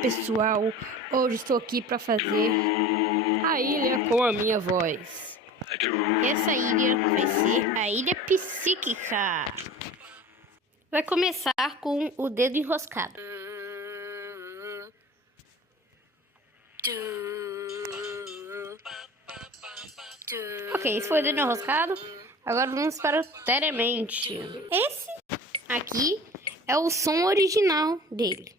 Pessoal, hoje estou aqui para fazer a ilha com a minha voz. Essa ilha vai ser a ilha psíquica. Vai começar com o dedo enroscado. Ok, esse foi o dedo enroscado. Agora vamos para o Teremente. Esse aqui é o som original dele.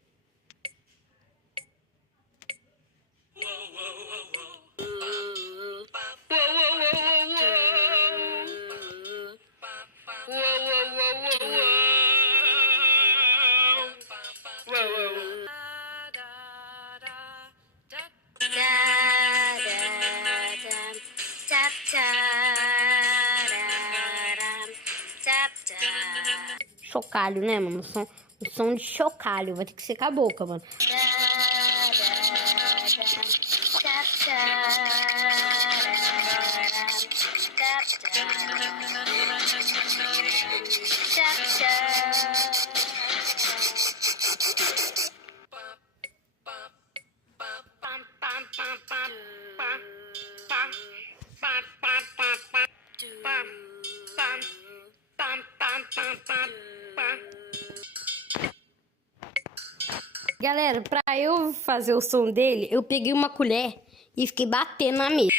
Chocalho, né, mano? O som de chocalho. Vai ter que secar a boca, mano. Galera, pra eu fazer o som dele, eu peguei uma colher e fiquei batendo na mesa.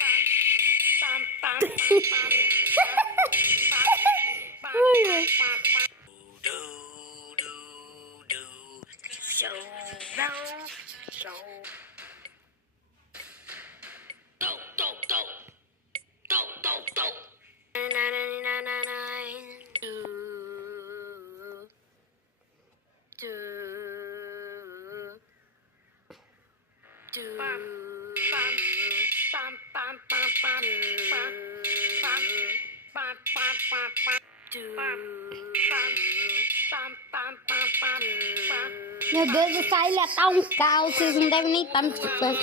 Meu Deus, essa ilha tá um caos, vocês não devem nem estar me escutando.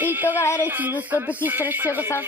Então, galera, esse vídeo ficou aqui. Espero que vocês tenham gostado.